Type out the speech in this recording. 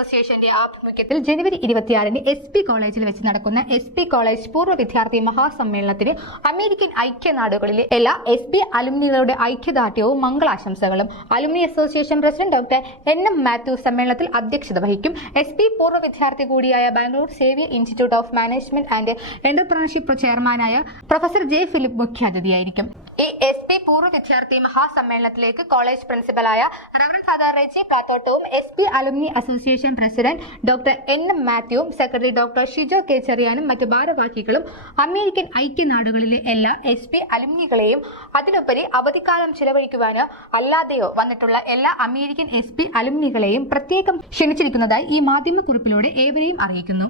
അസോസിയേഷന്റെ ആഭിമുഖ്യത്തിൽ ജനുവരി 26-ന് SP കോളേജിൽ വെച്ച് നടക്കുന്ന SP കോളേജ് പൂർവ്വ വിദ്യാർത്ഥി മഹാസമ്മേളനത്തിന് അമേരിക്കൻ ഐക്യനാടുകളിലെ എല്ലാ SP അലുമിനികളുടെ ഐക്യദാർഢ്യവും മംഗളാശംസകളും. Alumni association president doctor NM Mathew സമ്മേളനത്തിൽ അധ്യക്ഷത വഹിക്കും. SP പൂർവ്വ വിദ്യാർത്ഥി കൂടിയായ Bangalore Xavier institute of management and entrepreneurship ചെയർമാനായ പ്രൊഫസർ ജെ ഫിലിപ്പ് മുഖ്യാതിഥിയായിരിക്കും. ഈ SP പൂർവ്വ വിദ്യാർത്ഥി മഹാസമ്മേളനത്തിലേക്ക് കോളേജ് പ്രിൻസിപ്പലായ റവറന്റ് ഫാദർ റെജി പ്ലാത്തോട്ടവും SP alumni association president doctor NM മാത്യുവും സെക്രട്ടറി ഡോക്ടർ ഷിജോ കെ ചെറിയാനും മറ്റു ഭാരവാഹികളും അമേരിക്കൻ ഐക്യനാടുകളിലെ എല്ലാ SP അലുമിനികളെയും അതിനുപരി അവധിക്കാലം ചിലവഴിക്കുവാനോ അല്ലാതെയോ വന്നിട്ടുള്ള എല്ലാ അമേരിക്കൻ SP അലുമിനികളെയും പ്രത്യേകം ക്ഷണിച്ചിരിക്കുന്നതായി ഈ മാധ്യമക്കുറിപ്പിലൂടെ ഏവരെയും അറിയിക്കുന്നു.